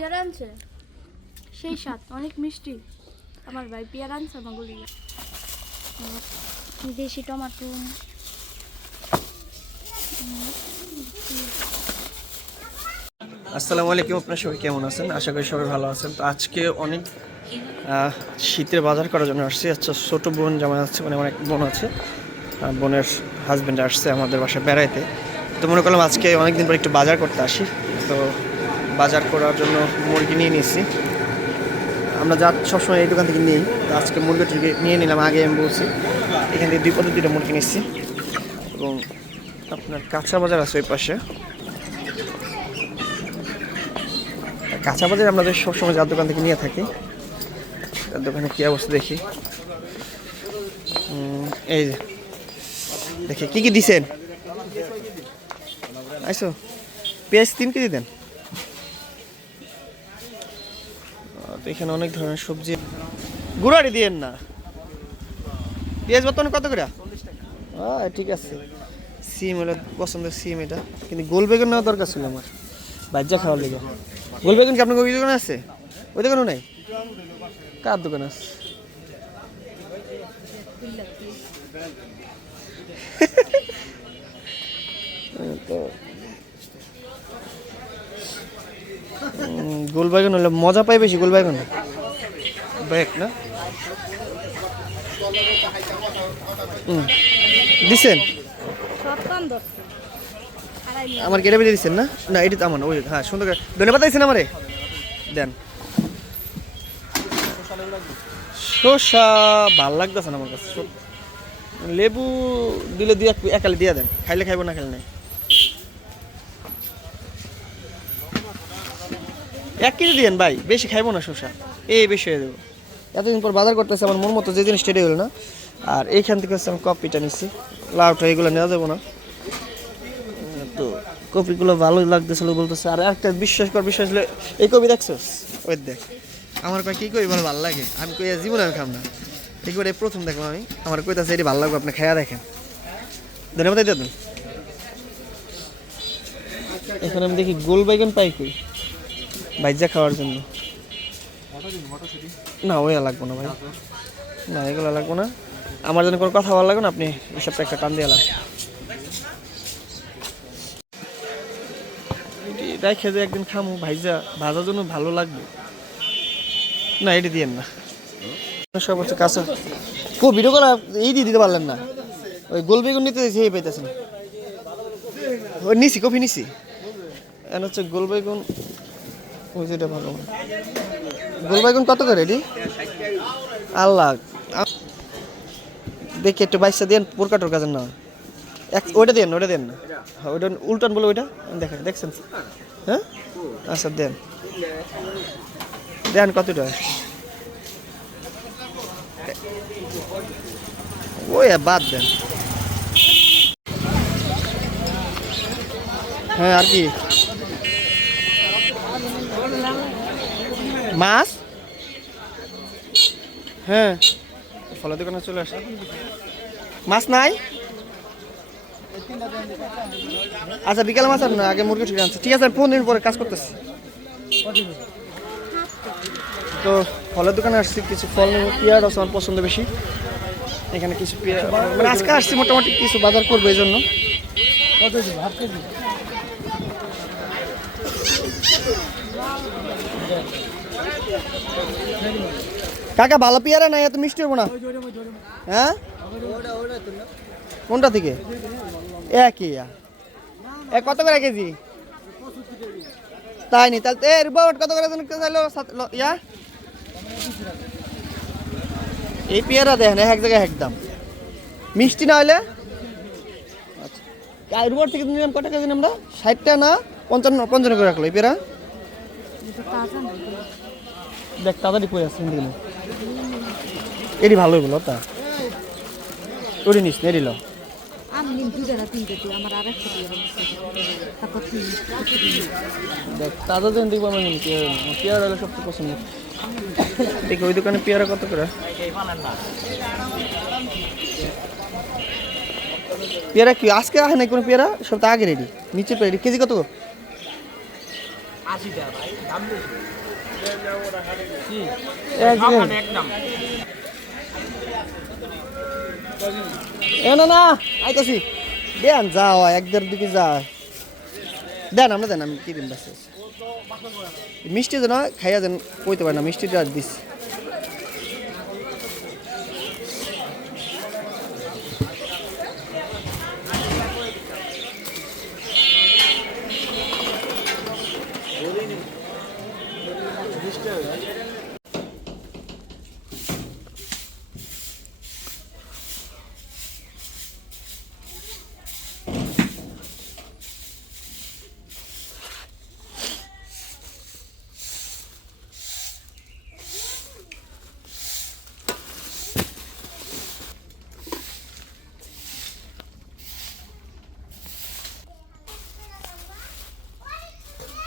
পেয়ারা আনছে? সেই স্বাদ, অনেক মিষ্টি। আমার ভাই পেয়ারা আনছে আমাকে লিগে দেশি টমাটো। আসসালামু আলাইকুম, আপনার সবাই কেমন আছেন? আশা করি সবাই ভালো আছেন। তো আজকে অনেক শীতের বাজার করার জন্য আসছি। আচ্ছা ছোট বোন যেমন আছে মানে অনেক বোন আছে বোনের হাজব্যান্ড আসছে আমাদের বাসায় বেড়াইতে। তো মনে করলাম আজকে অনেকদিন পর একটু বাজার করতে আসি। তো বাজার করার জন্য মুরগি নিয়ে নিয়েছি। আমরা যা সবসময় এই দোকান থেকে নিই, তো আজকে মুরগি টুরগি নিয়ে নিলাম, আগে আমি বলছি। এখান থেকে দুই পদ্ধতিটা মুরগি নিচ্ছি। এবং আপনার কাঁচা বাজার আছে ওই পাশে। কাঁচা বাজার আমরা সবসময় যার দোকান থেকে নিয়ে থাকি, তার দোকানে কী অবস্থা দেখি। এই যে, দেখি, কী কী দিছেন? আইসো, পেঁয়াজ তিন কেজি দেন। এখানে অনেক ধরনের সবজি। গুড়ারি দিয়েন না। পেঁয়াজ বর্তমানে কত করে? হ্যাঁ ঠিক আছে। সিম হলো পছন্দের সিম এটা। কিন্তু গোল বেগুন নেওয়া দরকার ছিল আমার। বাজ্যা খাওয়ার লেগে। গোল বেগুন কি আপনার ওই দোকানে আছে? ওই দোকানও নাই? কার দোকান আছে? তো গোল বেগুন হলে মজা পাই বেশি গোল বেগুন ব্যাগ না? দিছেন? আমার কেটে বেরিয়ে দিচ্ছেন না? না এটি তো আমার ওই হ্যাঁ সুন্দর ধন্যবাদ দিয়েছেন আমারে। দেন। শসা ভালো লাগতেছে না আমার কাছে লেবু দিলে দিয়ে একালে দিয়ে দেন খাইলে খাইবো না খাইলে নাই। এক কেজি দিয়েন ভাই বেশি খাইবো না শসা। এই বেশি হয়ে দেবো এতদিন পর বাজার করতেছে আমার মন মতো যে জিনিস টেডে হলো না। আর এইখান থেকে হচ্ছে আমি কপিটা নিচ্ছি। লাউটা এগুলো নেওয়া যাব না। তো কপিগুলো ভালোই লাগতেছিল বলতেছে। আর একটা বিশ্বাস কর বিশ্বাস হলে এই কপি দেখছোস ওই দেখ। আমার কয় কি কই বলে ভালো লাগে? আমি কই জীবনে আমি খাম না। ঠিক করে প্রথম দেখলাম আমি। আমার কইতাছে এটি ভালো লাগবে আপনি খাইয়া দেখেন। ধন্যবাদ এখানে আমি দেখি গোল বাইগন পাই কই ভাইজা খাওয়ার জন্য। না ওই লাগবো না ভাই। না এগুলো লাগবো না। আমার জন্য কোনো কথা ভালো লাগবে না আপনি এসবটা একটা টান দিয়ে লাগবে রেখে যে একদিন খামু ভাইজা ভাজার জন্য ভালো লাগবে। না এটি দিয়েন না। সব হচ্ছে কাঁচা। কো ভিডিও করা এই দিয়ে দিতে পারলেন না। ওই গোল বেগুন নিতে এই পাইতেছেন। ওই নিছি কফি নিছি। এখন হচ্ছে গোল বেগুন ওই যেটা ভালো গোল বেগুন কত করে এটি? আল্লাহ দেখি একটু বাইশটা দেন, পোরকাটোর কাজের না এক ওইটা দেন ওইটা দেন। না হ্যাঁ ওইটা উল্টান বলে ওইটা? দেখেন, দেখছেন? হ্যাঁ? আচ্ছা দেন। দেন কতটা? ওই বাদ দেন। হ্যাঁ আর কি? মাছ? হ্যাঁ। ফলের দোকানে চলে আসে মাছ নাই? আচ্ছা বিকালে মাছ আর না আগে মুরগি ঠিক আছে ঠিক আছে আমি পনেরো দিন পরে কাজ করতেছি। তো ফলের দোকানে আসছি কিছু ফল পেয়ার আছে আমার পছন্দ বেশি। এখানে কিছু পেয়ার মানে আজকে আসছি মোটামুটি কিছু বাজার করব এই জন্য। কাকা, ভালো পেয়ারা নাই, এত মিষ্টি হব না। হ্যাঁ? কোনটা থেকে? একই। এ, কত করে কেজি? তাই নি, তাহলে এ রিপোর্ট কত করে ইয়া? এই পেয়ারা দেখেন, এক জায়গায় একদম। মিষ্টি না হলে আচ্ছা। রিপোর্ট থেকে নিলাম, কত কেজি আমরা ষাটটা না, পঞ্চান্ন পঞ্চান্ন করে রাখল, এই পেয়ারা? দেখ, তাড়াতাড়ি আছে দিলে এটি ভালো বলো তা? ওটি নিস নেড়িল আমি নিম দুইটা না তিনটে আমার আর একটা দিয়ে তারপর তিন দেখ তাজা দিন দেখব নিন পেয়ারা হলে সবচেয়ে পছন্দ। দেখি ওই দোকানে পেয়ারা কত করে? পেয়ারা কি আজকে আসে নাই কোনো পেয়ারা? সব তো আগে রেডি নিচে পেয়ারা কেজি কত আশিটা ভাই দাম বেশি। না না, আইতাছি। দেন, যাও এক দেড় দিকে যা দেন, আমরা দেন, আমি কি দিন মিষ্টি যেন খাইয়া যেন কইতে পারে না, মিষ্টিটা আর দিস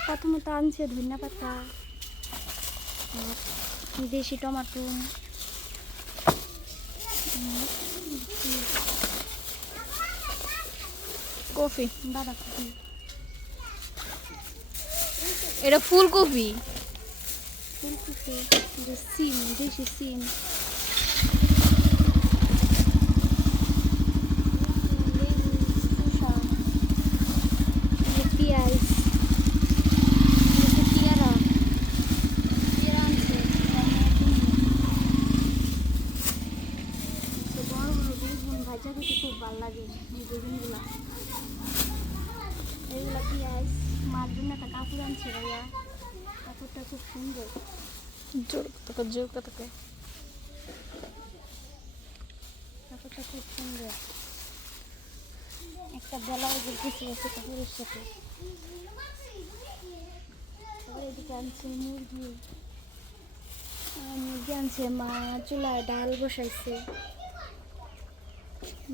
প্রথমত আনছে ধনিয়া পাতা আর দেশি টমাটো। কফি বাঁধাকপি এটা ফুলকপি। ফুলকপি সিম দেশি সিম শসা, এই যে পেঁয়াজ এই যে পেয়ারা পেয়ারা আনছে তো বড় বড় বেগুন ভাজা খেতে খুব ভালো লাগে এই বেগুনগুলা এইগুলা পেঁয়াজ মার কাপড়টা খুব সুন্দর। জোর কত জোর কত কাপড়টা খুব সুন্দর। একটা ব্লাউজের কিছু আছে কাপড়ের সাথে। তারপরে এদিকে আনছে মুরগি। মুরগি আনছে মা চুলায় ডাল বসাইছে।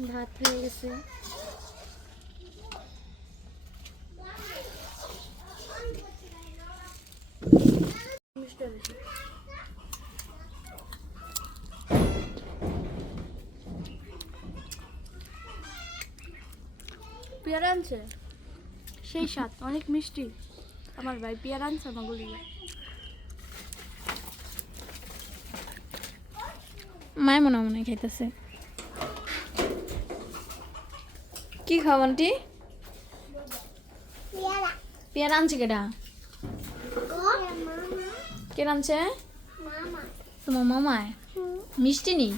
ভাত হয়ে গেছে মিষ্টি বেশি আনছে সেই স্বাদ অনেক মিষ্টি। আমার ভাই পেয়ারা আনছে আমাকে লিগে। মায় মনে মনে খাইতেছে। কি খাও আন্টি? পেয়ারা। আনছে কেডা? কে আনছে? তোমার মামায়? মিষ্টি নি?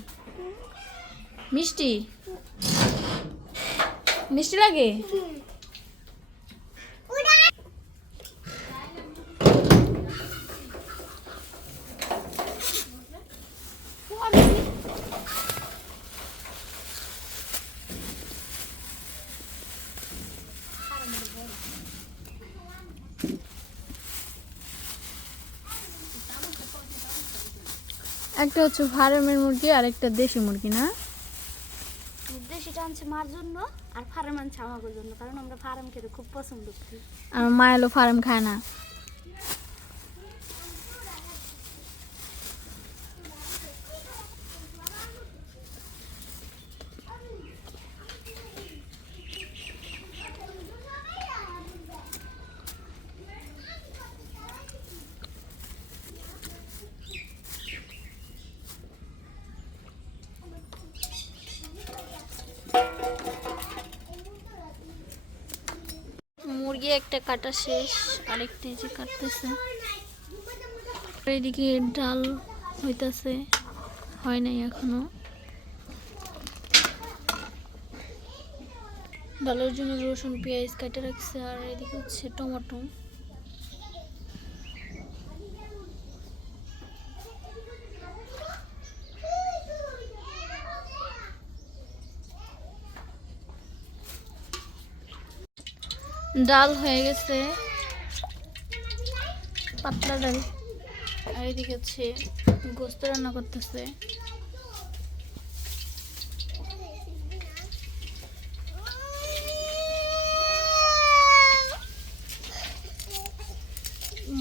মিষ্টি? মিষ্টি লাগে একটা হচ্ছে ফার্মের মুরগি আর একটা দেশি মুরগি না? দেশিটা আনছে মার জন্য আর ফার্ম আনছে আমাদের জন্য কারণ আমরা ফার্ম খেতে খুব পছন্দ করি। আর মা এলো ফার্ম খায় না। একটা কাটা শেষ, আরেকটা যে কাটতেছে। এইদিকে ডাল হইতাছে, হয় নাই এখনও। ডালের জন্য রসুন, পেঁয়াজ কেটে রাখছে, আর এদিকে হচ্ছে টমেটো। ডাল হয়ে গেছে। পাতলা ডাল। আর এদিকে হচ্ছে গোস্ত রান্না করতেছে।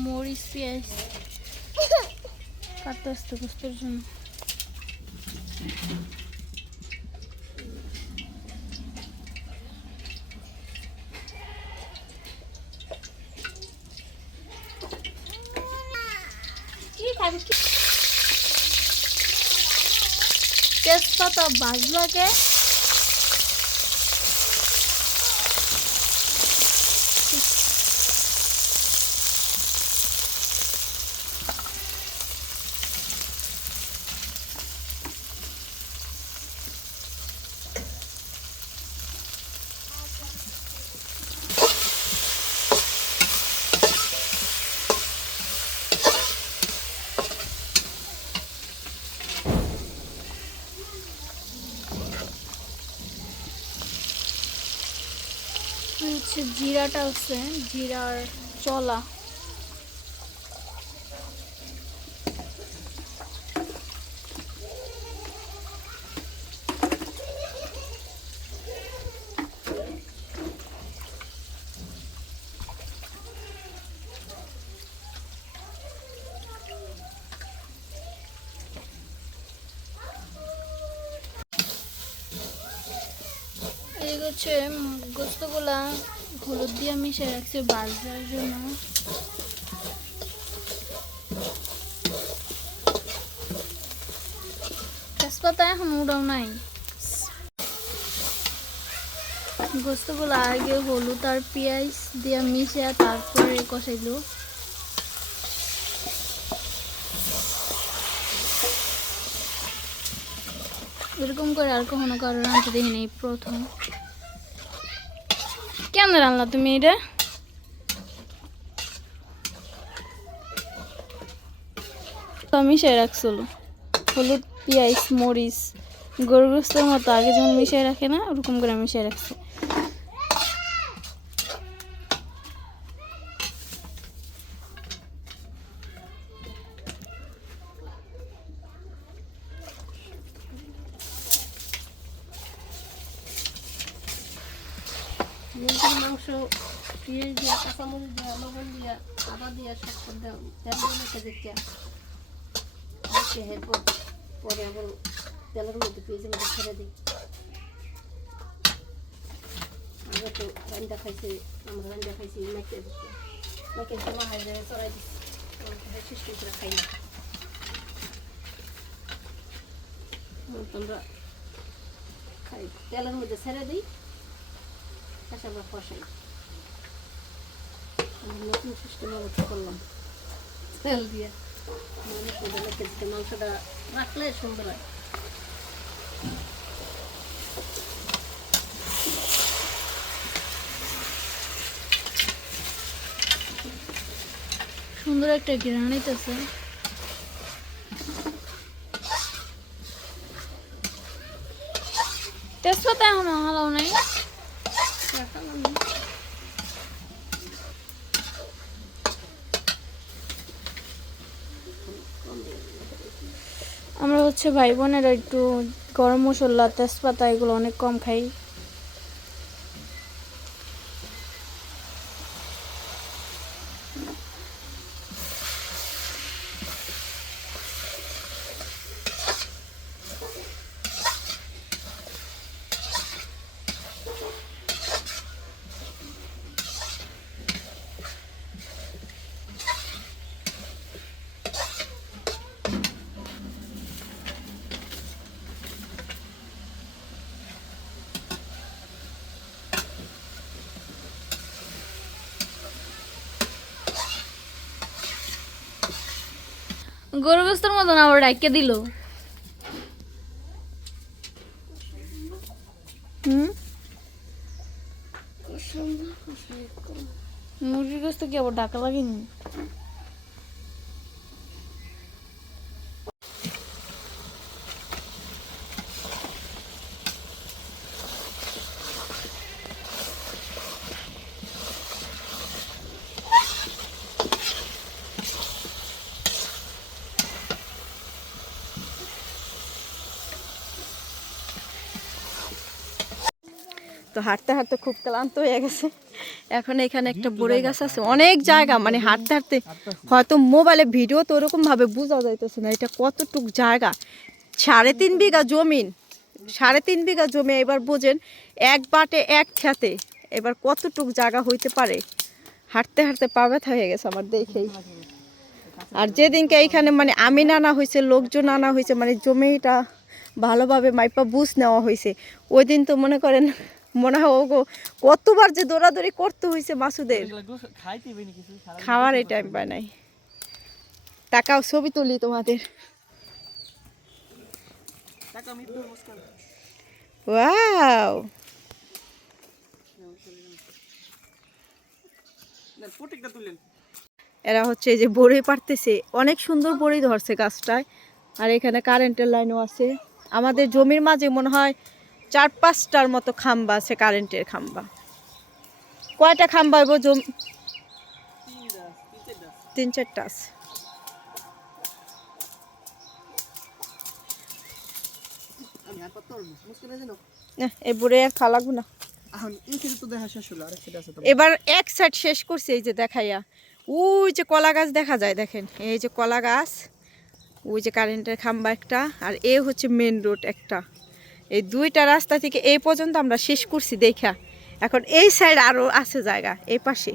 মরিচ, পেঁয়াজ কাটতে আসতে গোস্তের জন্য। তেজপাতা বাজলাকে হচ্ছে জিরাটা হচ্ছে জিরার চলা। হচ্ছে গোস্তগুলা হলুদ দিয়ে মিশিয়ে রাখছি বাজার জন্য। তেজপাতা এখন উড়াও নাই। গোস্তগুলো আগে হলুদ আর পেঁয়াজ দিয়ে মিশিয়ে তারপরে কষাইলো এরকম করে আর কখনো কারও রাঁধতে দেখিনি প্রথম। কেন রান্না তুমি এটা? মিশিয়ে রাখছিল। হলুদ, পেঁয়াজ, মরিচ গরু মতো আগে যেমন মিশিয়ে রাখে না, ওরকম করে মিশিয়ে রাখছে মুরগির মাংস পেঁয়াজ দিয়া কাঁচামরিচ দিয়া লবণ দিয়া আদা দিয়া সব করে দেওয়া তেল দিয়ে মেখে দেখিয়া দেখে এরপর পরে আবার তেলের মধ্যে পেঁয়াজের মধ্যে ছেড়ে দিই। আগে তো রান্না খাইছি, আমরা রান্না খাইছি মেখে। দিচ্ছি জমা যায় চড়াই দিচ্ছি সিস্টেম করে খাই না। তোমরা খাই। তেলের মধ্যে ছেড়ে দিই পাশে আবার কষাই। নতুন সিস্টেম করলাম। তেল দিয়ে। মানে মাংসটা রাখলে সুন্দর হয়। সুন্দর একটা ঘ্রাণ হইতেছে তেজপাতা এখনও হালাও নাই। আমরা হচ্ছে ভাই বোনেরা একটু গরম মশলা, তেজপাতা এগুলো অনেক কম খাই। গরু গোস্তের মতন আবার ডাইকে দিল। হুম? মুরগির গোস্ত কি আবার ডাকা লাগেনি? হাঁটতে হাঁটতে খুব ক্লান্ত হয়ে গেছে। এখন এখানে একটা বড়ই গাছ আছে অনেক জায়গা মানে হাঁটতে হাঁটতে হয়তো মোবাইলে ভিডিও তো ওরকম ভাবে বোঝা যাইতেছে না এটা কতটুক জায়গা। সাড়ে তিন বিঘা জমিন সাড়ে তিন বিঘা জমি এবার বোঝেন এক বাটে এক খেতে এবার কতটুক জায়গা হইতে পারে? হাঁটতে হাঁটতে পা ব্যথা হয়ে গেছে আমার দেখেই। আর যেদিনকে এইখানে মানে আমিন আনা হয়েছে লোকজন আনা হয়েছে মানে জমিটা ভালোভাবে মাইপা বুঝ নেওয়া হয়েছে ওই দিন তো মনে করেন মনে হয় ও কতবার যে দৌড়াদৌড়ি করতে হয়েছে মাসুদের। খাওয়ার এই টাইম পায় নাই টাকাও ছবি তুলি তোমাদের। ওয়াও। এরা হচ্ছে যে বড়ি পারতেছে অনেক সুন্দর বড়ি ধরছে গাছটায়। আর এখানে কারেন্টের লাইনও আছে। আমাদের জমির মাঝে মনে হয় চার পাঁচটার মতো খাম্বা আছে কারেন্টের খাম্বা। কয়টা খাম্বা হইব জমি? তিন চারটা আছে বড়ি আর খাওয়া লাগবে না। এবার এক সাইড শেষ করছে এই যে দেখাইয়া। ওই যে কলা গাছ দেখা যায় দেখেন। এই যে কলা গাছ ওই যে কারেন্টের খাম্বা একটা আর এ হচ্ছে মেন রোড একটা। এই দুইটা রাস্তা থেকে এই পর্যন্ত আমরা শেষ করছি দেখা। এখন এই সাইড আরও আছে জায়গা এই পাশে।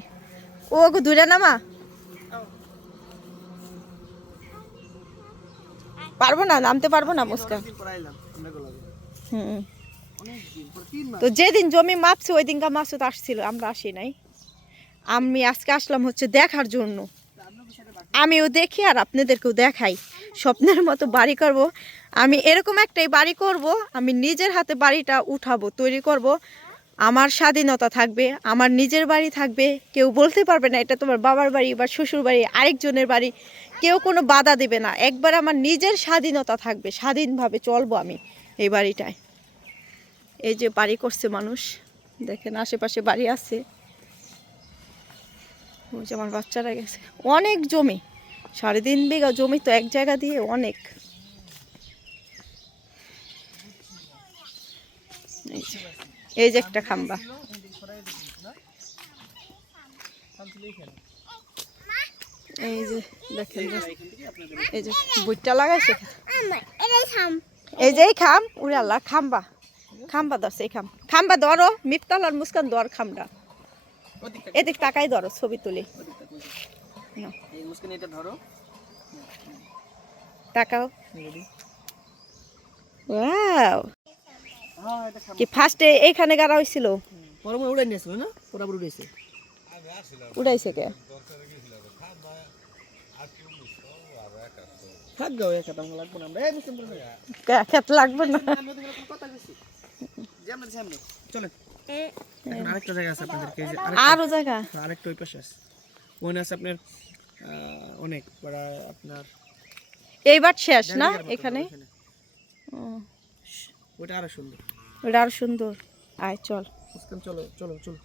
ও গো দুইটা নামা। পারব না নামতে পারব না মুস্কান। হুম। তো যেদিন জমি মাপছে ওই দিনকা মাসুদ আসছিল আমরা আসি নাই। আমি আজকে আসলাম হচ্ছে দেখার জন্য। আমিও দেখি আর আপনাদেরকেও দেখাই। স্বপ্নের মতো বাড়ি করব। আমি এরকম একটাই বাড়ি করব, আমি নিজের হাতে বাড়িটা উঠাবো, তৈরি করব। আমার স্বাধীনতা থাকবে, আমার নিজের বাড়ি থাকবে। কেউ বলতে পারবে না, এটা তোমার বাবার বাড়ি বা শ্বশুর বাড়ি, আরেকজনের বাড়ি। কেউ কোনো বাধা দেবে না। একবার আমার নিজের স্বাধীনতা থাকবে, স্বাধীনভাবে চলবো আমি এই বাড়িটায়। এই যে বাড়ি করছে মানুষ, দেখেন আশেপাশে বাড়ি আছে। ওই যে আমার বাচ্চারা গেছে। অনেক জমি। সাড়ে তিন বিঘা জমি তো এক জায়গা দিয়ে অনেক। এই যে একটা খাম্বা। এই যে দেখেন এই যে বুটটা লাগাইছে। এই যে খাম উড়ে খাম্বা। খাম্বা ধরছে, এই খাম। খাম্বা ধরো মিফতাল আর মুস্কান ধর খামটা। এদিক তাকাই ধরো ছবি তুলি। এই মুস্কান এটা ধরো। তাকাও। ওয়াও হ্যাঁ এটা খাম কি ফার্স্টে এইখানে গাড়া হয়েছিল পরে মনে উড়াই নিয়েছিল না? পুরাপুর উড়াইছে। উড়াইছে কে? থাক গাও একা দাম লাগবে না আমরা। এই মুস্কান করে কে- খেত লাগবে না? আমি ওদের কোনো কথা কইছি। যে আমরা সামনে। চলেন। এখন আরেকটা জায়গা আছে আপনাদেরকে এই যে আরেক- আরও জায়গা? আরেকটা ওই পাশে আছে। ওখানে আছে আপনার অনেক প্রায় আপনার এইবার শেষ না এখানে? ওটা আরও সুন্দর। ওটা আরও সুন্দর। আয় চল। চলো চলো চলো।